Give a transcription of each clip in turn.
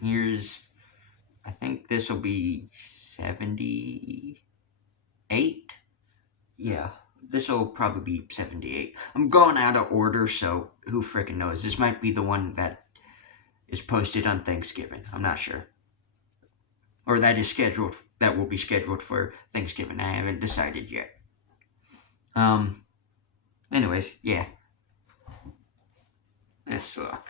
Here's, I think this will be 78. Yeah, this will probably be 78. I'm going out of order, so who freaking knows? This might be the one that is posted on Thanksgiving. I'm not sure. Or that will be scheduled for Thanksgiving. I haven't decided yet. Um, anyways, yeah, let's look.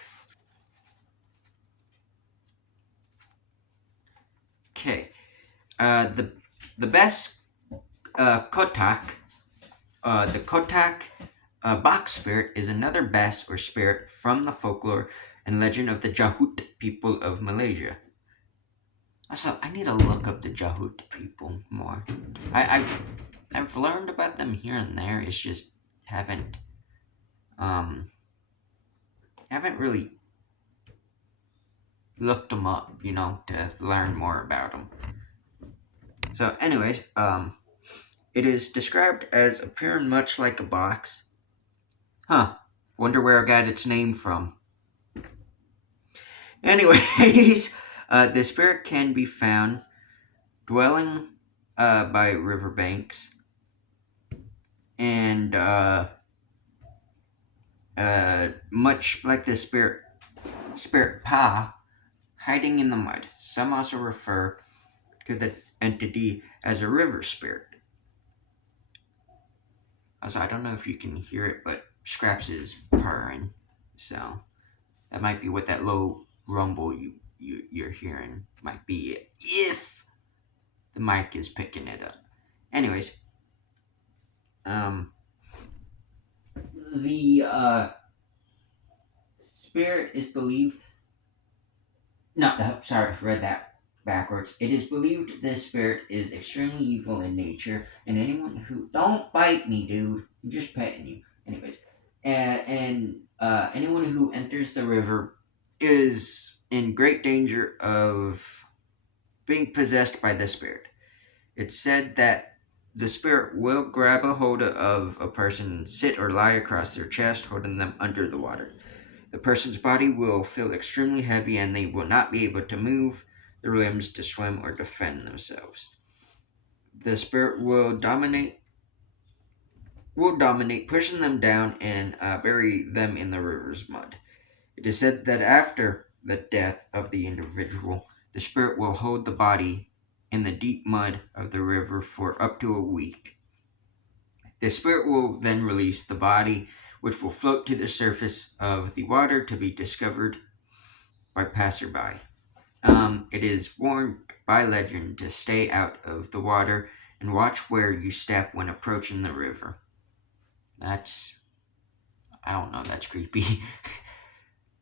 Okay, the best kotak, the kotak box spirit is another best or spirit from the folklore and legend of the Jahut people of Malaysia. Also, I need to look up the Jahut people more. I've learned about them here and there. It's just haven't um haven't really looked them up, to learn more about them. So, anyways, it is described as appearing much like a box. Huh. Wonder where it got its name from. Anyways, the spirit can be found dwelling by riverbanks and much like the spirit Pa, hiding in the mud. Some also refer to the entity as a river spirit. Also, I don't know if you can hear it, but Scraps is purring, so that might be what that low rumble you're hearing might be if the mic is picking it up. Anyways, um, the spirit is believed. No, sorry, I read that backwards. It is believed this spirit is extremely evil in nature, and anyone who don't bite me, dude, I'm just petting you. Anyways, and anyone who enters the river is in great danger of being possessed by the spirit. It's said that the spirit will grab a hold of a person, sit or lie across their chest, holding them under the water. The person's body will feel extremely heavy and they will not be able to move their limbs to swim or defend themselves. The spirit will dominate, pushing them down and bury them in the river's mud. It is said that after the death of the individual, the spirit will hold the body in the deep mud of the river for up to a week. The spirit will then release the body, which will float to the surface of the water to be discovered by passerby. It is warned by legend to stay out of the water and watch where you step when approaching the river. That's, I don't know, that's creepy.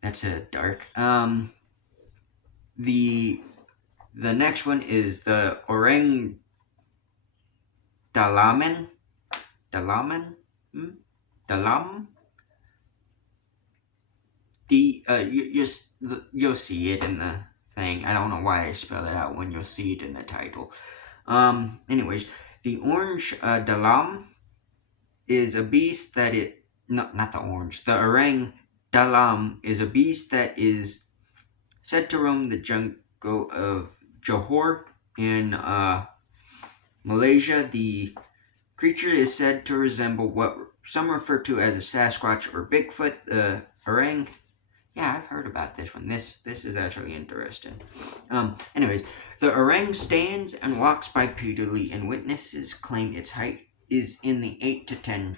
That's a dark. The next one is the orang dalaman. Dalaman? Dalam? You'll see it in the thing. I don't know why I spell it out when you'll see it in the title. Anyways, the orange dalam is a beast that it no, not the orange. The orang dalam is a beast that is said to roam the jungle of Johor in Malaysia. The creature is said to resemble what some refer to as a Sasquatch or Bigfoot. The orang. Yeah, I've heard about this one. This is actually interesting. Anyways, the orang stands and walks bipedally, and witnesses claim its height is in the 8 to 10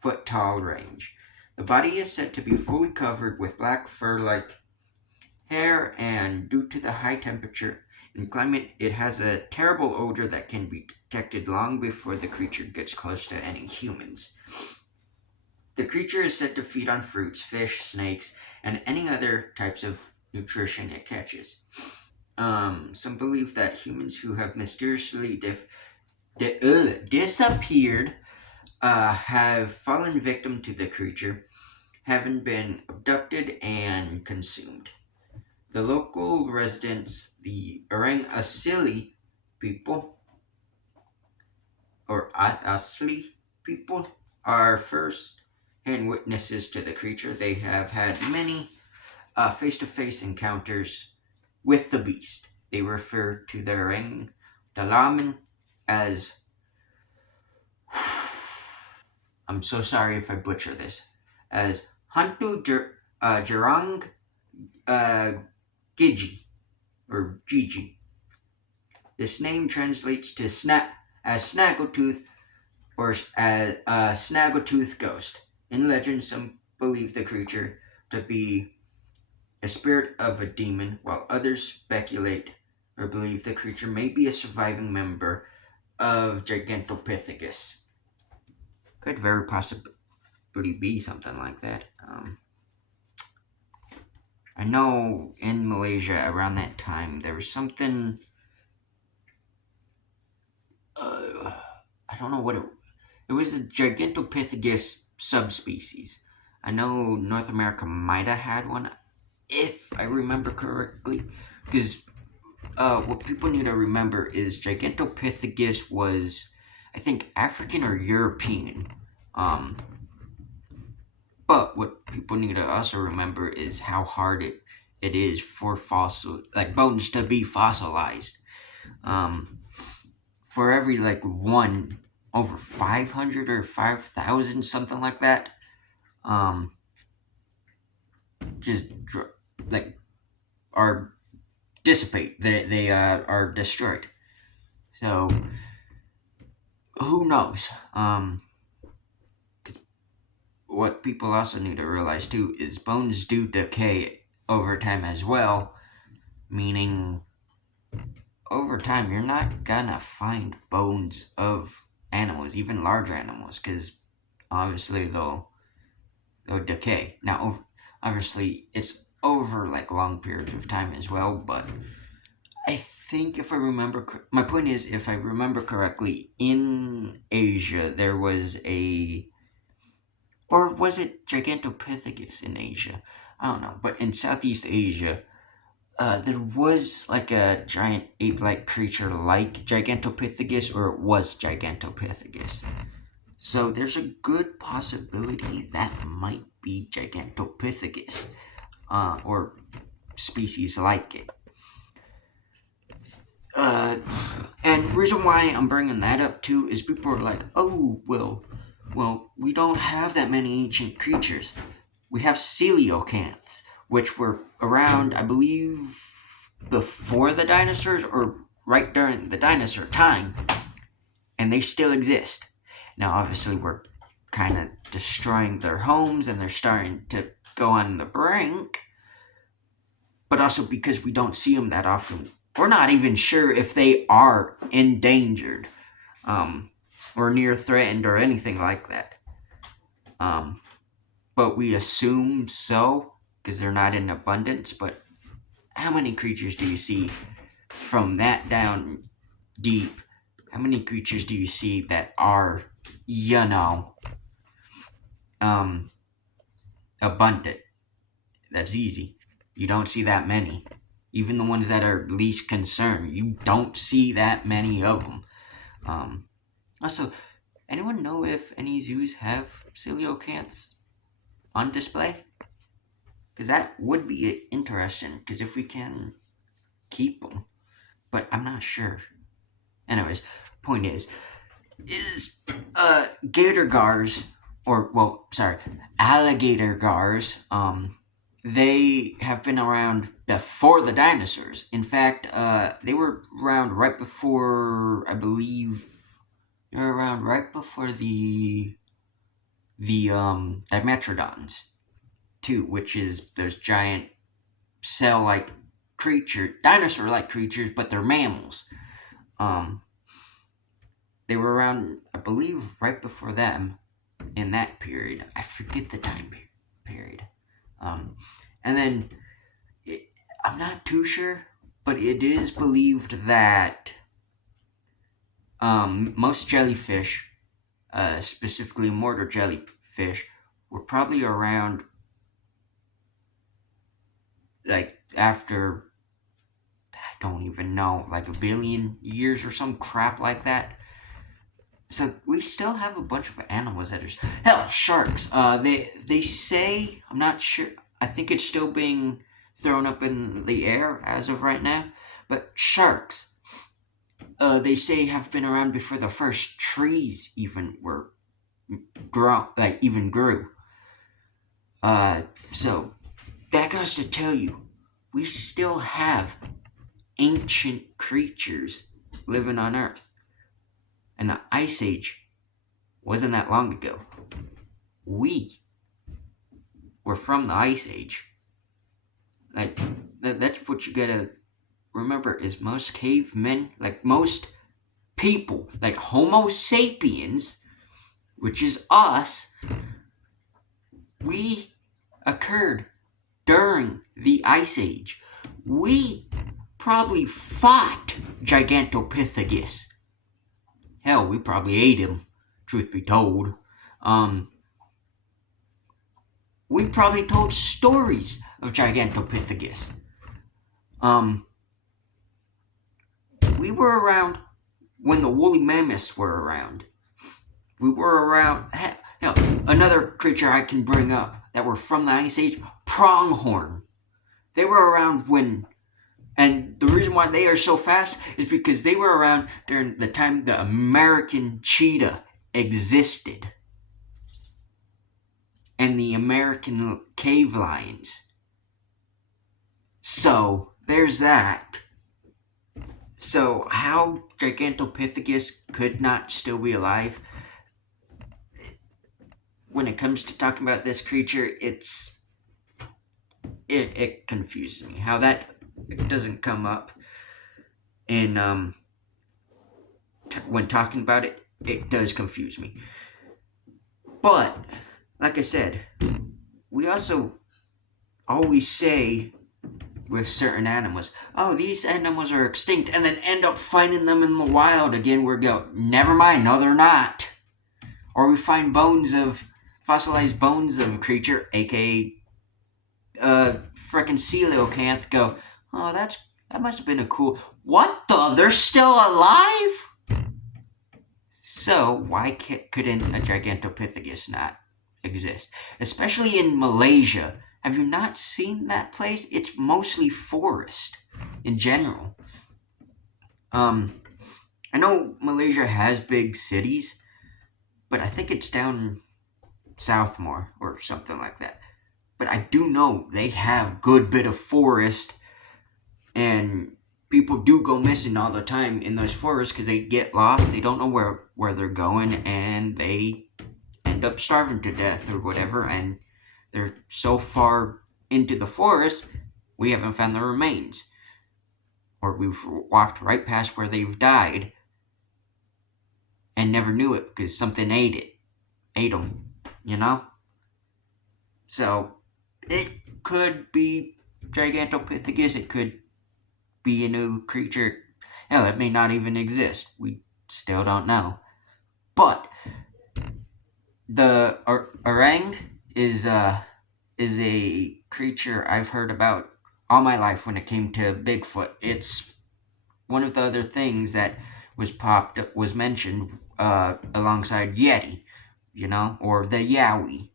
foot tall range. The body is said to be fully covered with black fur-like hair, and due to the high temperature and climate, it has a terrible odor that can be detected long before the creature gets close to any humans. The creature is said to feed on fruits, fish, snakes, and any other types of nutrition it catches. Some believe that humans who have mysteriously disappeared have fallen victim to the creature, having been abducted and consumed. The local residents, the Orang Asili people, or Asli people, are first hand witnesses to the creature. They have had many face to face encounters with the beast. They refer to the ring dalaman as I'm so sorry if I butcher this as Jarang uh, Gigi or Gigi. This name translates to as Snaggletooth or as Snaggletooth Ghost. In legend, some believe the creature to be a spirit of a demon, while others speculate or believe the creature may be a surviving member of Gigantopithecus. Could very possibly be something like that. I know in Malaysia around that time there was something. I don't know what it was. A Gigantopithecus subspecies. I know North America might have had one, if I remember correctly, because what people need to remember is Gigantopithecus was, I think, African or European. But what people need to also remember is how hard it is for bones to be fossilized. For every one over 500 or 5,000, something like that, just are dissipate. They are destroyed. So who knows? What people also need to realize too is bones do decay over time as well, meaning over time you're not gonna find bones of animals, even larger animals, because obviously they'll decay. Now, obviously it's over long periods of time as well, but I think if I remember, my point is, if I remember correctly, in Asia there was or was it Gigantopithecus in Asia? I don't know, but in Southeast Asia, there was a giant ape-like creature like Gigantopithecus, or it was Gigantopithecus. So there's a good possibility that might be Gigantopithecus, or species like it. And the reason why I'm bringing that up too is people are like, oh, well, we don't have that many ancient creatures. We have coelacanths, which were around, I believe, before the dinosaurs or right during the dinosaur time, and they still exist. Now, obviously, we're kind of destroying their homes and they're starting to go on the brink, but also because we don't see them that often, we're not even sure if they are endangered, or near threatened or anything like that. But we assume so because they're not in abundance. But how many creatures do you see from that down deep? How many creatures do you see that are, abundant? That's easy. You don't see that many. Even the ones that are least concerned, you don't see that many of them. Also, anyone know if any zoos have coelacanths on display? Because that would be interesting, because if we can keep them. But I'm not sure. Anyways, point is gator gars, alligator gars, they have been around before the dinosaurs. In fact, they were around right before, I believe, they were around right before the Dimetrodons, too, which is those giant cell-like dinosaur-like creatures, but they're mammals. They were around, I believe, right before them in that period. I forget the time period. And then, I'm not too sure, but it is believed that most jellyfish, specifically mortar jellyfish, were probably around after, I don't even know, a billion years or some crap like that. So we still have a bunch of animals that are, hell, sharks. They say, I'm not sure. I think it's still being thrown up in the air as of right now. But sharks, they say have been around before the first trees even were even grew. So that goes to tell you, we still have ancient creatures living on Earth. And the Ice Age wasn't that long ago. We were from the Ice Age. Like, that's what you gotta remember, is most cavemen, like most people, like Homo sapiens, which is us, we occurred during the Ice Age. We probably fought Gigantopithecus. Hell, we probably ate him, truth be told. We probably told stories of Gigantopithecus. We were around when the woolly mammoths were around. We were around. Hell, another creature I can bring up that were from the Ice Age, pronghorn. They were around when, and the reason why they are so fast is because they were around during the time the American cheetah existed. And the American cave lions. So, there's that. So, how Gigantopithecus could not still be alive? When it comes to talking about this creature, it confuses me. How that doesn't come up in when talking about it, it does confuse me. But like I said, we also always say with certain animals, oh, these animals are extinct, and then end up finding them in the wild again. We go, never mind, no, they're not. Or we find fossilized bones of a creature, aka frickin' coelacanth, go, oh, that must have been a cool. What the? They're still alive? So why couldn't a Gigantopithecus not exist? Especially in Malaysia. Have you not seen that place? It's mostly forest in general. I know Malaysia has big cities, but I think it's down south more or something like that. But I do know they have good bit of forest, and people do go missing all the time in those forests because they get lost. They don't know where they're going, and they end up starving to death or whatever. And they're so far into the forest, we haven't found their remains, or we've walked right past where they've died and never knew it because something ate them. You know. So it could be Gigantopithecus. It could be a new creature. Hell, it may not even exist. We still don't know. But the orang is a creature I've heard about all my life when it came to Bigfoot. It's one of the other things that was mentioned alongside Yeti, or the Yowie.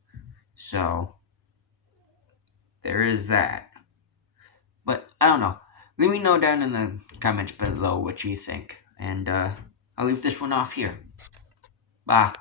So there is that. But I don't know. Let me know down in the comments below what you think. And I'll leave this one off here. Bye.